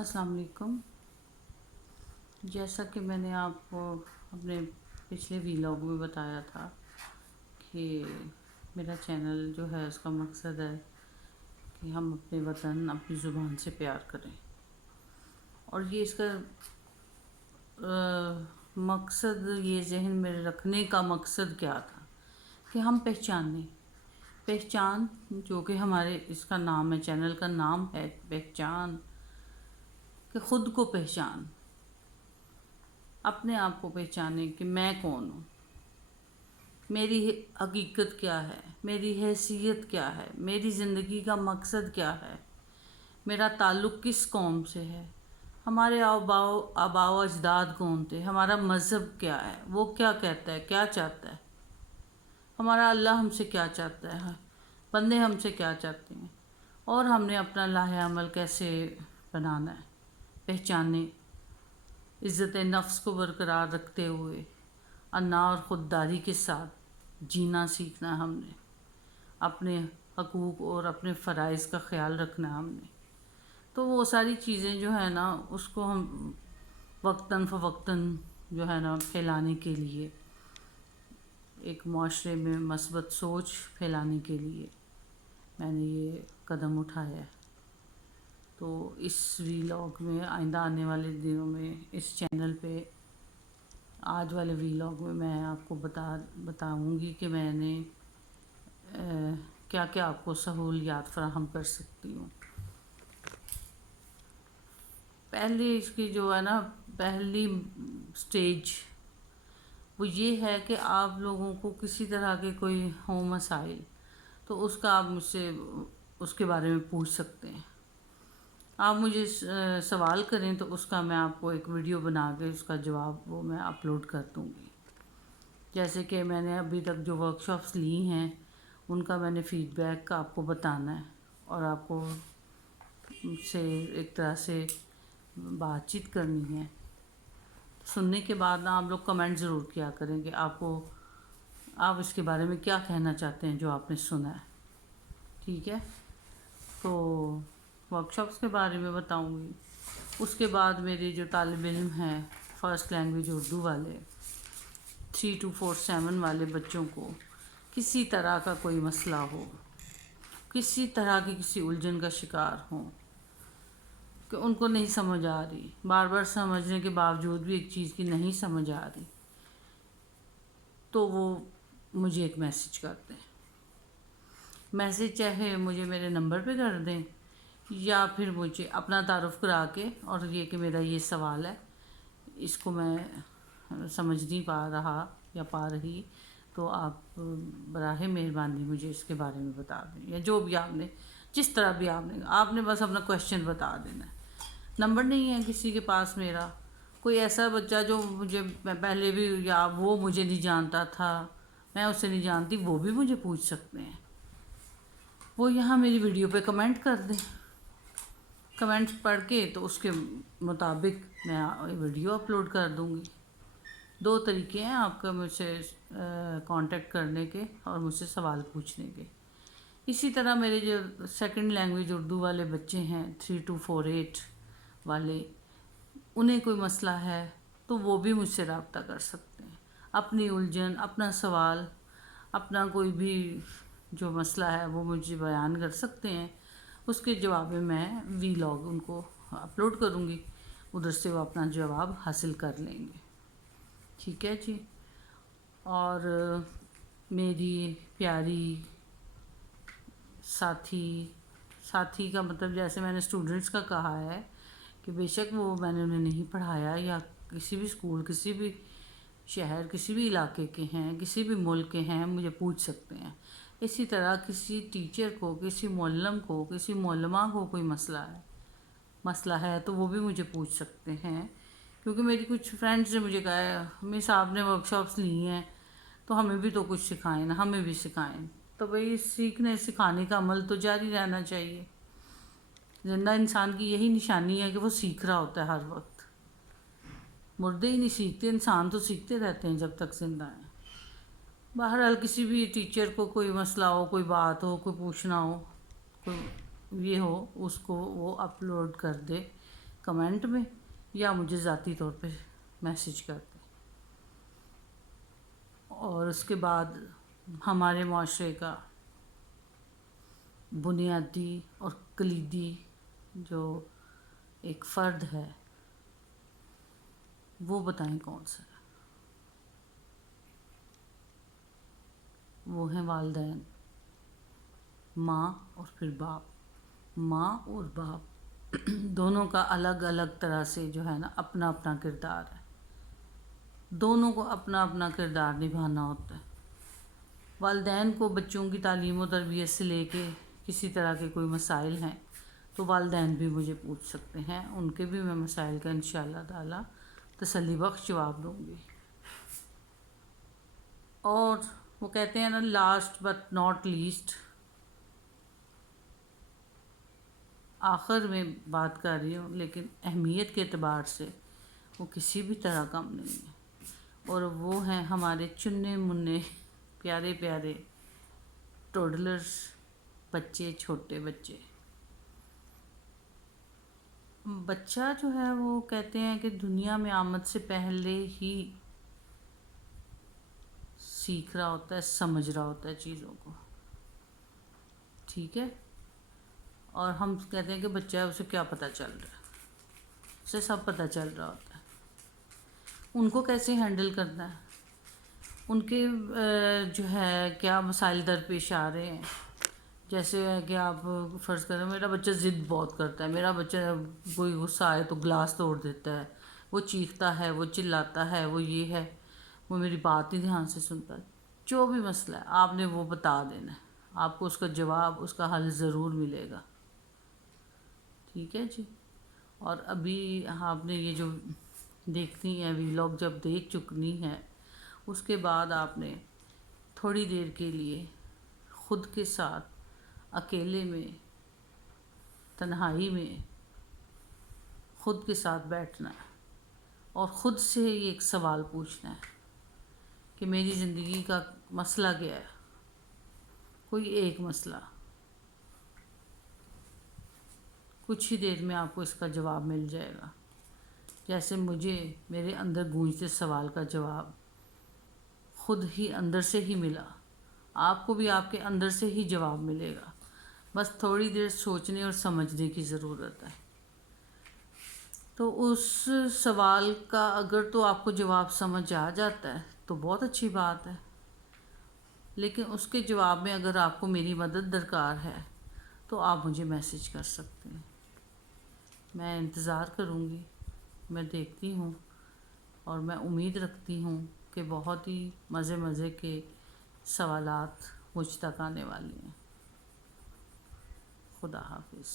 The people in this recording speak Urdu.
السلام علیکم۔ جیسا کہ میں نے آپ کو اپنے پچھلے ویلاگ میں بتایا تھا کہ میرا چینل جو ہے اس کا مقصد ہے کہ ہم اپنے وطن اپنی زبان سے پیار کریں، اور یہ اس کا مقصد، یہ ذہن میں رکھنے کا مقصد کیا تھا کہ ہم پہچان جو کہ ہمارے اس کا نام ہے، چینل کا نام ہے پہچان، کہ خود کو پہچان، اپنے آپ کو پہچانے کہ میں کون ہوں، میری حقیقت کیا ہے، میری حیثیت کیا ہے، میری زندگی کا مقصد کیا ہے، میرا تعلق کس قوم سے ہے، ہمارے آباء و اجداد کون تھے، ہمارا مذہب کیا ہے، وہ کیا کہتا ہے، کیا چاہتا ہے، ہمارا اللہ ہم سے کیا چاہتا ہے، بندے ہم سے کیا چاہتے ہیں، اور ہم نے اپنا لاہ عمل کیسے بنانا ہے، پہچانے، عزت نفس کو برقرار رکھتے ہوئے انا اور خودداری کے ساتھ جینا سیکھنا، ہم نے اپنے حقوق اور اپنے فرائض کا خیال رکھنا ہم نے۔ تو وہ ساری چیزیں جو ہے نا، اس کو ہم وقتاً فوقتاً جو ہے نا پھیلانے کے لیے، ایک معاشرے میں مثبت سوچ پھیلانے کے لیے میں نے یہ قدم اٹھایا ہے۔ تو اس ویلاگ میں، آئندہ آنے والے دنوں میں اس چینل پہ، آج والے ویلاگ میں آپ کو بتاؤں گی کہ میں نے کیا کیا آپ کو سہولیات فراہم کر سکتی ہوں۔ پہلے اس کی جو ہے نا، پہلی سٹیج وہ یہ ہے کہ آپ لوگوں کو کسی طرح کے کوئی ہو مسائل، تو اس کا آپ مجھ سے اس کے بارے میں پوچھ سکتے ہیں۔ آپ مجھے سوال کریں تو اس کا میں آپ کو ایک ویڈیو بنا کے اس کا جواب وہ میں اپلوڈ کر دوں گی۔ جیسے کہ میں نے ابھی تک جو ورکشاپس لی ہیں ان کا میں نے فیڈ بیک آپ کو بتانا ہے، اور آپ کو سے ایک طرح سے بات چیت کرنی ہے۔ سننے کے بعد نا آپ لوگ کمنٹ ضرور کیا کریں کہ آپ اس کے بارے میں کیا کہنا چاہتے ہیں جو آپ نے سنا ہے، ٹھیک ہے؟ تو ورکشاپس کے بارے میں بتاؤں گی۔ اس کے بعد میرے جو طالب علم ہیں فرسٹ لینگویج اردو والے 3247 والے بچوں کو کسی طرح کا کوئی مسئلہ ہو، کسی طرح کی کسی الجھن کا شکار ہوں، کہ ان کو نہیں سمجھ آ رہی، بار بار سمجھنے کے باوجود بھی ایک چیز کی نہیں سمجھ آ رہی، تو وہ مجھے ایک میسج کرتے ہیں۔ میسج چاہے مجھے میرے نمبر پہ کر دیں، یا پھر مجھے اپنا تعارف کرا کے، اور یہ کہ میرا یہ سوال ہے، اس کو میں سمجھ نہیں پا رہا یا پا رہی، تو آپ براہ مہربانی مجھے اس کے بارے میں بتا دیں، یا جو بھی آپ نے، جس طرح بھی آپ نے بس اپنا کویشچن بتا دینا ہے۔ نمبر نہیں ہے کسی کے پاس میرا، کوئی ایسا بچہ جو مجھے پہلے بھی، یا وہ مجھے نہیں جانتا تھا، میں اسے نہیں جانتی، وہ بھی مجھے پوچھ سکتے ہیں۔ وہ یہاں میری ویڈیو پہ کمنٹ کر دیں، کمنٹ پڑھ کے تو اس کے مطابق میں ویڈیو اپلوڈ کر دوں گی۔ 2 طریقے ہیں آپ کا مجھ سے کانٹیکٹ کرنے کے اور مجھ سے سوال پوچھنے کے۔ اسی طرح میرے جو سیکنڈ لینگویج اردو والے بچے ہیں 3248 والے، انہیں کوئی مسئلہ ہے تو وہ بھی مجھ سے رابطہ کر سکتے ہیں، اپنی الجھن، اپنا سوال، اپنا کوئی بھی جو مسئلہ ہے وہ مجھے بیان کر سکتے ہیں۔ اس کے جواب میں ویلاگ ان کو اپلوڈ کروں گی، ادھر سے وہ اپنا جواب حاصل کر لیں گے، ٹھیک ہے جی؟ اور میری پیاری ساتھی کا مطلب، جیسے میں نے اسٹوڈنٹس کا کہا ہے کہ بے شک وہ میں نے انہیں نہیں پڑھایا، یا کسی بھی اسکول، کسی بھی شہر، کسی بھی علاقے کے ہیں، کسی بھی ملک کے ہیں، مجھے پوچھ سکتے ہیں۔ اسی طرح کسی ٹیچر کو، کسی معلم کو، کسی معلمہ کو کوئی مسئلہ ہے تو وہ بھی مجھے پوچھ سکتے ہیں، کیونکہ میری کچھ فرینڈز نے مجھے کہا ہے مس آپ نے ورکشاپس لی ہیں تو ہمیں بھی تو کچھ سکھائیں نا، ہمیں بھی سکھائیں۔ تو بھئی سیکھنے سکھانے کا عمل تو جاری رہنا چاہیے۔ زندہ انسان کی یہی نشانی ہے کہ وہ سیکھ رہا ہوتا ہے ہر وقت۔ مردے ہی نہیں سیکھتے، انسان تو سیکھتے رہتے ہیں جب تک زندہ ہیں۔ بہرحال کسی بھی ٹیچر کو کوئی مسئلہ ہو، کوئی بات ہو، کوئی پوچھنا ہو، کوئی یہ ہو، اس کو وہ اپلوڈ کر دے کمنٹ میں یا مجھے ذاتی طور پہ میسیج کر دیں۔ اور اس کے بعد ہمارے معاشرے کا بنیادی اور کلیدی جو ایک فرد ہے وہ بتائیں کون سا ہے؟ وہ ہیں والدین، ماں اور پھر باپ۔ ماں اور باپ دونوں کا الگ الگ طرح سے جو ہے نا اپنا اپنا کردار ہے، دونوں کو اپنا اپنا کردار نبھانا ہوتا ہے۔ والدین کو بچوں کی تعلیم و تربیت سے لے کے کسی طرح کے کوئی مسائل ہیں تو والدین بھی مجھے پوچھ سکتے ہیں، ان کے بھی میں مسائل کا انشاءاللہ تعالی تسلی بخش جواب دوں گی۔ اور وہ کہتے ہیں نا لاسٹ بٹ ناٹ لیسٹ، آخر میں بات کر رہی ہوں لیکن اہمیت کے اعتبار سے وہ کسی بھی طرح کم نہیں ہے، اور وہ ہیں ہمارے چنے منے پیارے پیارے ٹوڈلرز، بچے، چھوٹے بچے۔ بچہ جو ہے وہ کہتے ہیں کہ دنیا میں آمد سے پہلے ہی سیکھ رہا ہوتا ہے، سمجھ رہا ہوتا ہے چیزوں کو، ٹھیک ہے؟ اور ہم کہتے ہیں کہ بچہ ہے، اسے کیا پتہ چل رہا ہے، اسے سب پتہ چل رہا ہوتا ہے۔ ان کو کیسے ہینڈل کرنا ہے، ان کے جو ہے کیا مسائل درپیش آ رہے ہیں، جیسے ہے کہ آپ فرض کریں میرا بچہ ضد بہت کرتا ہے، میرا بچہ کوئی غصہ آئے تو گلاس توڑ دیتا ہے، وہ چیختا ہے، وہ چلاتا ہے، وہ یہ ہے، وہ میری بات نہیں دھیان سے سنتا ہے۔ جو بھی مسئلہ ہے آپ نے وہ بتا دینا ہے، آپ کو اس کا جواب، اس کا حل ضرور ملے گا، ٹھیک ہے جی؟ اور ابھی آپ نے یہ جو دیکھنی ہے ویلاگ جب دیکھ چکنی ہے، اس کے بعد آپ نے تھوڑی دیر کے لیے خود کے ساتھ اکیلے میں، تنہائی میں خود کے ساتھ بیٹھنا ہے اور خود سے یہ ایک سوال پوچھنا ہے کہ میری زندگی کا مسئلہ کیا ہے، کوئی ایک مسئلہ، کچھ ہی دیر میں آپ کو اس کا جواب مل جائے گا، جیسے مجھے میرے اندر گونجتے سوال کا جواب خود ہی اندر سے ہی ملا، آپ کو بھی آپ کے اندر سے ہی جواب ملے گا، بس تھوڑی دیر سوچنے اور سمجھنے کی ضرورت ہے۔ تو اس سوال کا اگر تو آپ کو جواب سمجھ آ جاتا ہے تو بہت اچھی بات ہے، لیکن اس کے جواب میں اگر آپ کو میری مدد درکار ہے تو آپ مجھے میسیج کر سکتے ہیں، میں انتظار کروں گی، میں دیکھتی ہوں اور میں امید رکھتی ہوں کہ بہت ہی مزے مزے کے سوالات مجھ تک آنے والے ہیں۔ خدا حافظ۔